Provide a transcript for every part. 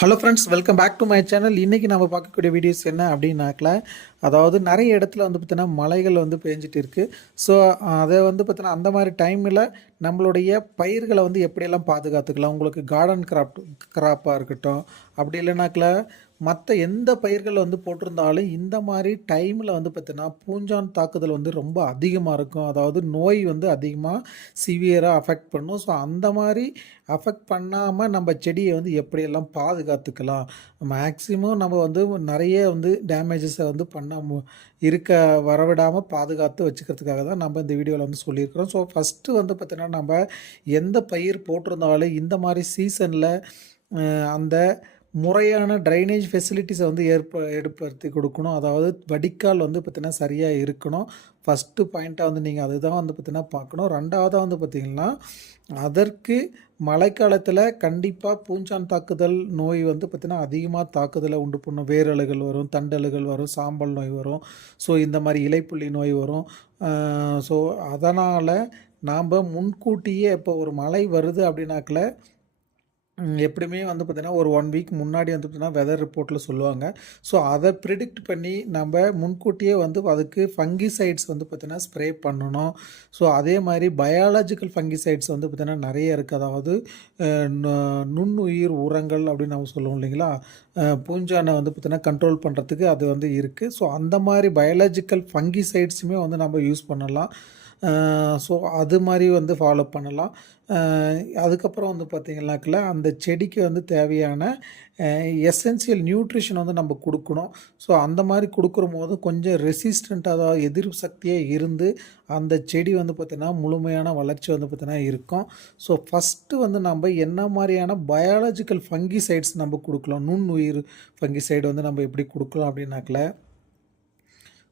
Hello friends, welcome back to my channel. இன்றைக்கி நம்ம பார்க்கக்கூடிய வீடியோஸ் என்ன அப்படின்னாக்கல, அதாவது நிறைய இடத்துல வந்து பார்த்தீங்கன்னா மழைகள் வந்து பேஞ்சிட்டு இருக்குது. ஸோ அதை வந்து பார்த்தீங்கன்னா அந்த மாதிரி டைமில் நம்மளுடைய பயிர்களை வந்து எப்படியெல்லாம் பாதுகாத்துக்கலாம். உங்களுக்கு கார்டன் கிராப்பாக இருக்கட்டும், அப்படி இல்லைனாக்கல மற்ற எந்த பயிர்கள் வந்து போட்டிருந்தாலும் இந்த மாதிரி டைமில் வந்து பார்த்தீங்கன்னா பூஞ்சான் தாக்குதல் வந்து ரொம்ப அதிகமாக இருக்கும். அதாவது நோய் வந்து அதிகமாக சிவியராக அஃபெக்ட் பண்ணும். ஸோ அந்த மாதிரி அஃபெக்ட் பண்ணாமல் நம்ம செடியை வந்து எப்படியெல்லாம் பாதுகாத்துக்கலாம். மேக்ஸிமம் நம்ம வந்து நிறைய வந்து டேமேஜஸை வந்து இருக்க வரவிடாமல் பாதுகாத்து வச்சுக்கிறதுக்காக தான் நம்ம இந்த வீடியோவில் வந்து சொல்லியிருக்கிறோம். ஸோ ஃபஸ்ட்டு வந்து பார்த்திங்கன்னா நம்ம எந்த பயிர் போட்டிருந்தாலும் இந்த மாதிரி சீசனில் அந்த முறையான ட்ரைனேஜ் ஃபெசிலிட்டிஸை வந்து ஏற்படுத்தி கொடுக்கணும். அதாவது வடிகால் வந்து பார்த்திங்கன்னா சரியாக இருக்கணும். ஃபஸ்ட்டு பாயிண்ட்டாக வந்து நீங்கள் அதுதான் வந்து பார்த்திங்கன்னா பார்க்கணும். ரெண்டாவதாக வந்து பார்த்திங்கன்னா அதற்கு மழைக்காலத்தில் கண்டிப்பாக பூஞ்சான் தாக்குதல் நோய் வந்து பார்த்திங்கன்னா அதிகமாக தாக்குதலை உண்டு பண்ணும். வேரழுகள் வரும், தண்டலுகள் வரும், சாம்பல் நோய் வரும். ஸோ இந்த மாதிரி இலைப்புள்ளி நோய் வரும். ஸோ அதனால் நாம் முன்கூட்டியே இப்போ ஒரு மழை வருது அப்படின்னாக்கல எப்படியுமே வந்து பார்த்திங்கன்னா ஒரு 1 வீக் முன்னாடி வந்து பார்த்திங்கன்னா வெதர் ரிப்போர்ட்டில் சொல்லுவாங்க. ஸோ அதை ப்ரிடிக்ட் பண்ணி நம்ம முன்கூட்டியே வந்து அதுக்கு ஃபங்கிசைட்ஸ் வந்து பார்த்திங்கன்னா ஸ்ப்ரே பண்ணணும். ஸோ அதே மாதிரி பயாலஜிக்கல் ஃபங்கிசைட்ஸ் வந்து பார்த்திங்கன்னா நிறைய இருக்குது. அதாவது நுண்ணுயிர் உரங்கள் அப்படின்னு நம்ம சொல்லுவோம் இல்லைங்களா, பூஞ்சானை வந்து பார்த்திங்கன்னா கண்ட்ரோல் பண்ணுறதுக்கு அது வந்து இருக்குது. ஸோ அந்த மாதிரி பயாலஜிக்கல் ஃபங்கிசைட்ஸுமே வந்து நம்ம யூஸ் பண்ணலாம். ஸோ அது மாதிரி வந்து ஃபாலோ பண்ணலாம். அதுக்கப்புறம் வந்து பார்த்திங்கனாக்கில் அந்த செடிக்கு வந்து தேவையான எசென்சியல் நியூட்ரிஷன் வந்து நம்ம கொடுக்கணும். ஸோ அந்த மாதிரி கொடுக்குற போது கொஞ்சம் ரெசிஸ்டண்ட்டாக, அதாவது எதிர்ப்பு சக்தியாக இருந்து அந்த செடி வந்து பார்த்திங்கன்னா முழுமையான வளர்ச்சி வந்து பார்த்திங்கன்னா இருக்கும். ஸோ ஃபஸ்ட்டு வந்து நம்ம என்ன மாதிரியான பயாலஜிக்கல் ஃபங்கிசைட்ஸ் நம்ம கொடுக்கலாம், நுண்ணுயிர் ஃபங்கிசைடு வந்து நம்ம எப்படி கொடுக்கலாம் அப்படின்னாக்கில்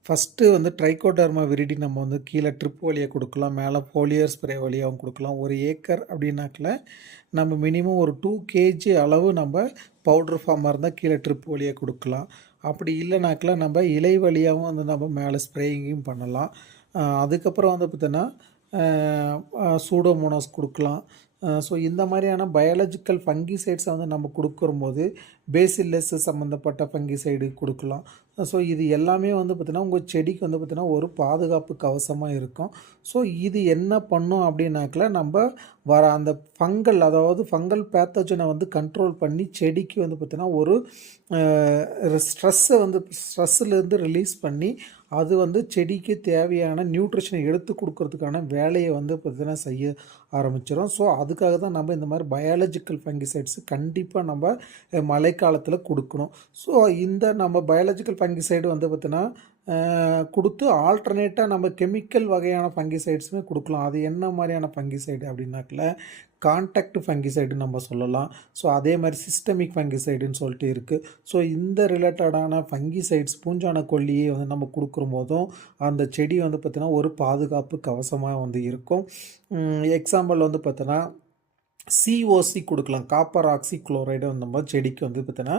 ஃபஸ்ட்டு வந்து ட்ரைகோடர்மா விரிடி நம்ம வந்து கீழே ட்ரிப் வழியாக கொடுக்கலாம், மேலே ஃபோலியர் ஸ்ப்ரே வழியாகவும் கொடுக்கலாம். 1 ஏக்கர் அப்படின்னாக்கில் நம்ம மினிமம் ஒரு 2 kg அளவு நம்ம பவுட்ரு ஃபார்மாக இருந்தால் கீழே ட்ரிப் வழியாக கொடுக்கலாம். அப்படி இல்லைனாக்கில் நம்ம இலை வழியாகவும் வந்து நம்ம மேலே ஸ்ப்ரேயிங்கும் பண்ணலாம். அதுக்கப்புறம் வந்து பார்த்தோன்னா சூடோமோனாஸ் கொடுக்கலாம். ஸோ இந்த மாதிரியான பயாலஜிக்கல் ஃபங்கிசைட்ஸை வந்து நம்ம கொடுக்கும்போது பேசில்லஸ் சம்மந்தப்பட்ட ஃபங்கிசைடு கொடுக்கலாம். ஸோ இது எல்லாமே வந்து பார்த்திங்கன்னா உங்கள் செடிக்கு வந்து பார்த்திங்கன்னா ஒரு பாதுகாப்பு கவசமாக இருக்கும். ஸோ இது என்ன பண்ணும் அப்படின்னாக்கில் நம்ம வர அந்த ஃபங்கல், அதாவது ஃபங்கல் பேத்தோஜனை வந்து கண்ட்ரோல் பண்ணி செடிக்கு வந்து பார்த்திங்கன்னா ஒரு ஸ்ட்ரெஸ்ஸிலேருந்து ரிலீஸ் பண்ணி அது வந்து செடிக்கு தேவையான நியூட்ரிஷனை எடுத்து கொடுக்கறதுக்கான வேலையை வந்து பார்த்திங்கன்னா செய்ய ஆரம்பிச்சிடும். ஸோ அதுக்காக தான் நம்ம இந்த மாதிரி பயாலஜிக்கல் ஃபங்கிசைட்ஸு கண்டிப்பாக நம்ம மழைக்காலத்தில் கொடுக்கணும். ஸோ இந்த நம்ம பயாலஜிக்கல் ஃபங்கிசைடு வந்து பார்த்திங்கன்னா கொடுத்து ஆல்டர்னேட்டாக நம்ம கெமிக்கல் வகையான ஃபங்கிசைட்ஸுமே கொடுக்கலாம். அது என்ன மாதிரியான ஃபங்கிசைடு அப்படின்னாக்கில் கான்டாக்ட் ஃபங்கிசைடு நம்ம சொல்லலாம். ஸோ அதே மாதிரி சிஸ்டமிக் ஃபங்கிசைடுன்னு சொல்லிட்டு இருக்குது. ஸோ இந்த ரிலேட்டடான ஃபங்கிசைட்ஸ் பூஞ்சான கொல்லியை வந்து நம்ம கொடுக்குற போதும் அந்த செடி வந்து பார்த்திங்கன்னா ஒரு பாதுகாப்பு கவசமாக வந்து இருக்கும். எக்ஸாம்பிள் வந்து பார்த்தோன்னா சிஓசி கொடுக்கலாம், காப்பர் ஆக்சி குளோரைடு நம்ம செடிக்கு வந்து பார்த்தோன்னா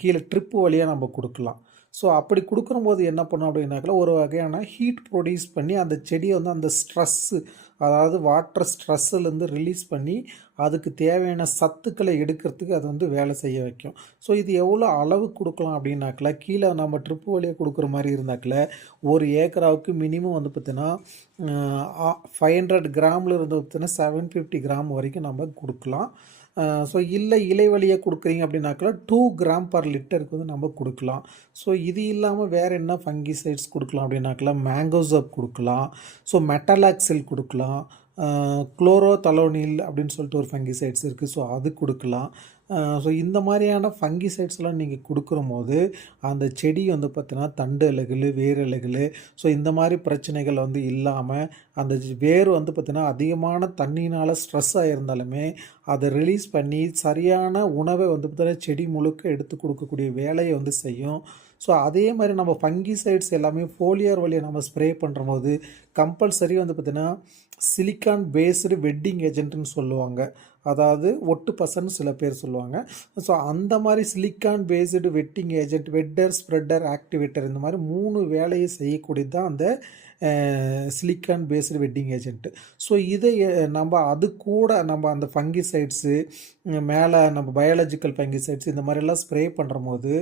கீழே ட்ரிப்பு வழியாக நம்ம கொடுக்கலாம். ஸோ அப்படி கொடுக்கும்போது என்ன பண்ணோம் அப்படின்னாக்கல ஒரு வகையான ஹீட் ப்ரொடியூஸ் பண்ணி அந்த செடியை வந்து அந்த ஸ்ட்ரெஸ்ஸு, அதாவது வாட்டர் ஸ்ட்ரெஸ்ஸுலேருந்து ரிலீஸ் பண்ணி அதுக்கு தேவையான சத்துக்களை எடுக்கிறதுக்கு அது வந்து வேலை செய்ய வைக்கும். ஸோ இது எவ்வளோ அளவு கொடுக்கலாம் அப்படின்னாக்கல கீழே நம்ம ட்ரிப்பு வழியாக கொடுக்குற மாதிரி இருந்தாக்கில் 1 ஏக்கராவுக்கு மினிமம் வந்து பார்த்திங்கன்னா 500 கிராமில் இருந்து பார்த்திங்கன்னா 750 கிராம் வரைக்கும் நம்ம கொடுக்கலாம். ஸோ இல்லை இலை வழியாக கொடுக்குறீங்க அப்படின்னாக்கா 2 கிராம் பர் லிட்டருக்கு வந்து நம்ம கொடுக்கலாம். ஸோ இது இல்லாமல் வேறு என்ன ஃபங்கிசைட்ஸ் கொடுக்கலாம் அப்படின்னாக்கா மேங்கோசப் கொடுக்கலாம். ஸோ மெட்டலாக்சில் கொடுக்கலாம். குளோரோதலோனில் அப்படின்னு சொல்லிட்டு ஒரு ஃபங்கிசைட்ஸ் இருக்குது. ஸோ அது கொடுக்கலாம். ஸோ இந்த மாதிரியான ஃபங்கிசைட்ஸ்லாம் நீங்கள் கொடுக்குற போது அந்த செடி வந்து பார்த்திங்கன்னா தண்டு இலைகள், வேர் இலைகள், ஸோ இந்த மாதிரி பிரச்சனைகள் வந்து இல்லாமல் அந்த வேர் வந்து பார்த்திங்கன்னா அதிகமான தண்ணினால் ஸ்ட்ரெஸ் ஆகிருந்தாலுமே அதை ரிலீஸ் பண்ணி சரியான உணவை வந்து பார்த்திங்கன்னா செடி முழுக்க எடுத்து கொடுக்கக்கூடிய வேலையை வந்து செய்யும். ஸோ அதே மாதிரி நம்ம ஃபங்கிசைட்ஸ் எல்லாமே ஃபோலியர் வழியை நம்ம ஸ்ப்ரே பண்ணுற போது கம்பல்சரி வந்து பார்த்திங்கன்னா சிலிக்கான் பேஸ்டு வெட்டிங் ஏஜென்ட்னு சொல்லுவாங்க. அதாவது ஒட்டு பசன்னு சில பேர் சொல்லுவாங்க. ஸோ அந்த மாதிரி silicon based wetting agent, wetter, spreader, activator, இந்த மாதிரி 3 வேலையை செய்யக்கூடியது தான் அந்த silicon based wetting agent. So இதை நம்ம அது கூட நம்ம அந்த ஃபங்கிசைட்ஸு மேலே நம்ம பயாலஜிக்கல் ஃபங்கிசைட்ஸ் இந்த மாதிரிலாம் ஸ்ப்ரே பண்ணுறம்போது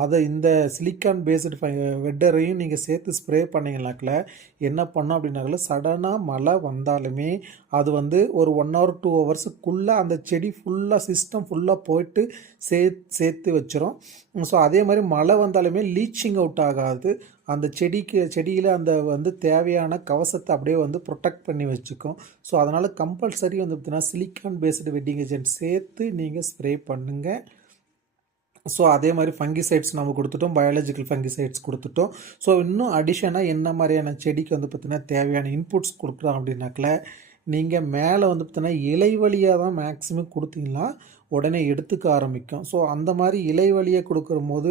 அதை இந்த சிலிக்கான் பேஸ்டு வெட்டரையும் நீங்கள் சேர்த்து ஸ்ப்ரே பண்ணிங்கனாக்கில் என்ன பண்ணோம் அப்படின்னாக்கல சடனாக மழை வந்தாலுமே அது வந்து ஒரு 1 hour 2 hours அந்த செடி ஃபுல்லாக சிஸ்டம் ஃபுல்லாக போயிட்டு சேர்த்து வச்சிரும். ஸோ அதே மாதிரி மழை வந்தாலுமே லீச்சிங் அவுட் ஆகாது. அந்த செடியில் அந்த வந்து தேவையான கவசத்தை அப்படியே வந்து ப்ரொடெக்ட் பண்ணி வச்சுக்கும். ஸோ அதனால் கம்பல்சரி வந்து பார்த்தீங்கன்னா சிலிக்கான் பேஸ்டு வெட்டிங் ஏஜென்ட் சேர்த்து நீங்கள் ஸ்ப்ரே பண்ணுங்கள். ஸோ அதே மாதிரி ஃபங்கிசைட்ஸ் நம்ம கொடுத்துட்டோம், பயாலஜிக்கல் ஃபங்கிசைட்ஸ் கொடுத்துட்டோம். ஸோ இன்னும் அடிஷனாக என்ன மாதிரியான செடிக்கு வந்து பார்த்திங்கன்னா தேவையான இன்புட்ஸ் கொடுக்குறோம் அப்படின்னாக்கல நீங்கள் மேலே வந்து பார்த்தீங்கன்னா இலை வழியாக தான் மேக்ஸிமம் கொடுத்தீங்கன்னா உடனே எடுத்துக்க ஆரம்பிக்கும். ஸோ அந்த மாதிரி இலை வழியாக கொடுக்குற போது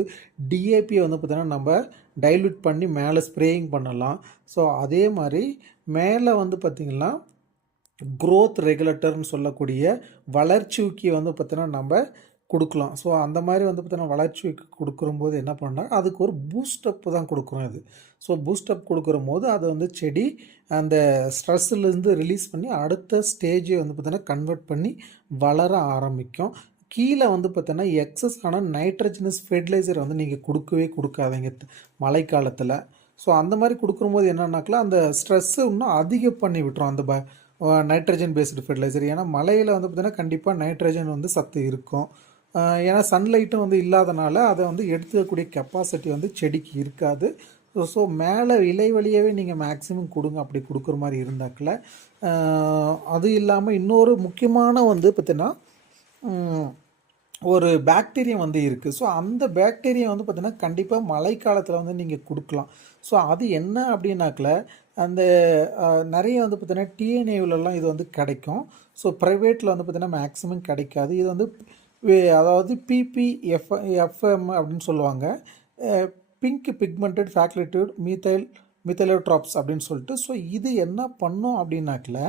டிஏபியை வந்து பார்த்திங்கன்னா நம்ம டைல்யூட் பண்ணி மேலே ஸ்ப்ரேயிங் பண்ணலாம். ஸோ அதே மாதிரி மேலே வந்து பார்த்திங்கன்னா க்ரோத் ரெகுலேட்டர்னு சொல்லக்கூடிய வளர்ச்சி ஊக்கியை வந்து பார்த்திங்கன்னா நம்ம கொடுக்கலாம். ஸோ அந்த மாதிரி வந்து பார்த்தீங்கன்னா வளர்ச்சி கொடுக்கும்போது என்ன பண்ணால் அதுக்கு ஒரு பூஸ்டப் தான் கொடுக்குறோம் இது. ஸோ பூஸ்டப் கொடுக்குறம்போது அதை வந்து செடி அந்த ஸ்ட்ரெஸ்ஸுலேருந்து ரிலீஸ் பண்ணி அடுத்த ஸ்டேஜை வந்து பார்த்தீங்கன்னா கன்வெர்ட் பண்ணி வளர ஆரம்பிக்கும். கீழே வந்து பார்த்தீங்கன்னா எக்ஸஸ் ஆனால் நைட்ரஜனஸ் ஃபெர்டிலைசர் வந்து நீங்கள் கொடுக்காதீங்க மழைக்காலத்தில். ஸோ அந்த மாதிரி கொடுக்கும்போது என்னன்னாக்கல அந்த ஸ்ட்ரெஸ்ஸு இன்னும் அதிகம் பண்ணி விட்டுரும் அந்த நைட்ரஜன் பேஸ்டு ஃபெர்டிலைசர். ஏன்னா மழையில் வந்து பார்த்திங்கன்னா கண்டிப்பாக நைட்ரஜன் வந்து சத்து இருக்கும். ஏன்னா சன்லைட்டும் வந்து இல்லாதனால அதை வந்து எடுத்துக்கக்கூடிய கெப்பாசிட்டி வந்து செடிக்கு இருக்காது. ஸோ மேலே இலை வழியாகவே நீங்கள் மேக்ஸிமம் கொடுங்க அப்படி கொடுக்குற மாதிரி இருந்தாக்கில். அது இல்லாமல் இன்னொரு முக்கியமான வந்து பார்த்திங்கன்னா ஒரு பாக்டீரியா வந்து இருக்குது. ஸோ அந்த பாக்டீரியா வந்து பார்த்திங்கன்னா கண்டிப்பாக மழைக்காலத்தில் வந்து நீங்கள் கொடுக்கலாம். ஸோ அது என்ன அப்படின்னாக்கில் அந்த நிறைய வந்து பார்த்திங்கன்னா டிஎன்ஏவிலலாம் இது வந்து கிடைக்கும். ஸோ ப்ரைவேட்டில் வந்து பார்த்திங்கன்னா மேக்ஸிமம் கிடைக்காது. இது வந்து அதாவது பிபிஎஃப்எம் அப்படின்னு சொல்லுவாங்க, பிங்க் பிக்மெண்டட் ஃபேக்லேட்டட் மித்தைலோட்ராப்ஸ் அப்படின்னு சொல்லிட்டு. ஸோ இது என்ன பண்ணும் அப்படின்னாக்கில்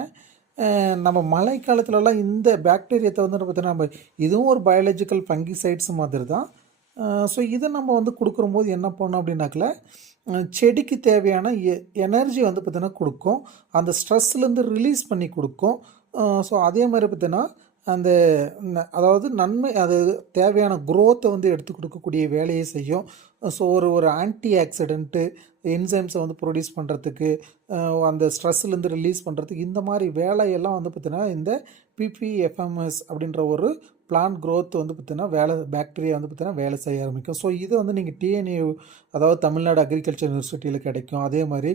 நம்ம மழை காலத்துலலாம் இந்த பாக்டீரியத்தை வந்து பார்த்திங்கன்னா நம்ம இதுவும் ஒரு பயாலஜிக்கல் ஃபங்கிசைட்ஸ் மாதிரி தான். ஸோ இதை நம்ம வந்து கொடுக்கும்போது என்ன பண்ணோம் அப்படின்னாக்கில் செடிக்கு தேவையான எனர்ஜி வந்து பார்த்திங்கன்னா கொடுக்கும், அந்த ஸ்ட்ரெஸ்லேருந்து ரிலீஸ் பண்ணி கொடுக்கும். ஸோ அதே மாதிரி பார்த்திங்கன்னா அந்த அதாவது நன்மை அது தேவையான குரோத்தை வந்து எடுத்து கொடுக்கக்கூடிய வேலையை செய்யும். ஸோ ஒரு ஆன்டி ஆக்சிடென்ட்டு என்சைம்ஸை வந்து ப்ரொடியூஸ் பண்ணுறதுக்கு அந்த ஸ்ட்ரெஸ்லேருந்து ரிலீஸ் பண்ணுறதுக்கு இந்த மாதிரி வேலையெல்லாம் வந்து பார்த்திங்கன்னா இந்த பிபிஎஃப்எம்எஸ் அப்படின்ற ஒரு பிளான்ட் க்ரோத் வந்து பார்த்திங்கன்னா பாக்டீரியா வந்து பார்த்திங்கன்னா வேலை செய்ய ஆரம்பிக்கும். ஸோ இதை வந்து நீங்கள் டிஎன்ஏ அதாவது தமிழ்நாடு அக்ரிகல்ச்சர் யூனிவர்சிட்டியில் கிடைக்கும். அதே மாதிரி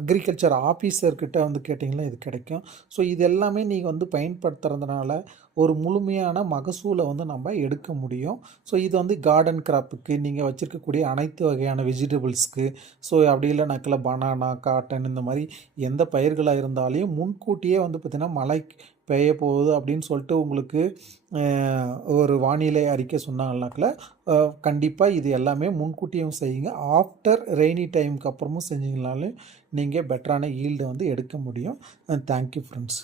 அக்ரிகல்ச்சர் ஆஃபீஸர்கிட்ட வந்து கேட்டிங்கன்னா இது கிடைக்கும். ஸோ இது எல்லாமே நீங்கள் வந்து பயன்படுத்துறதுனால ஒரு முழுமையான மகசூலை வந்து நம்ம எடுக்க முடியும். ஸோ இது வந்து கார்டன் கிராப்புக்கு நீங்கள் வச்சுருக்கக்கூடிய அனைத்து வகையான வெஜிடபிள்ஸ்க்கு, ஸோ அப்படி இல்லைனாக்கில் பனானா, காட்டன் இந்த மாதிரி எந்த பயிர்களாக இருந்தாலையும் முன்கூட்டியே வந்து பார்த்திங்கன்னா மழை பெய்ய போகுது அப்படின்னு சொல்லிட்டு உங்களுக்கு ஒரு வானிலை அறிக்கை சொன்னாங்கனாக்கில் கண்டிப்பாக இது எல்லாமே முன்கூட்டியும் செய்யுங்க. ஆஃப்டர் ரெய்னி டைமுக்கு அப்புறமும் செஞ்சிங்கனாலும் நீங்கள் பெட்டரான ஈல்டை வந்து எடுக்க முடியும். Thank you friends.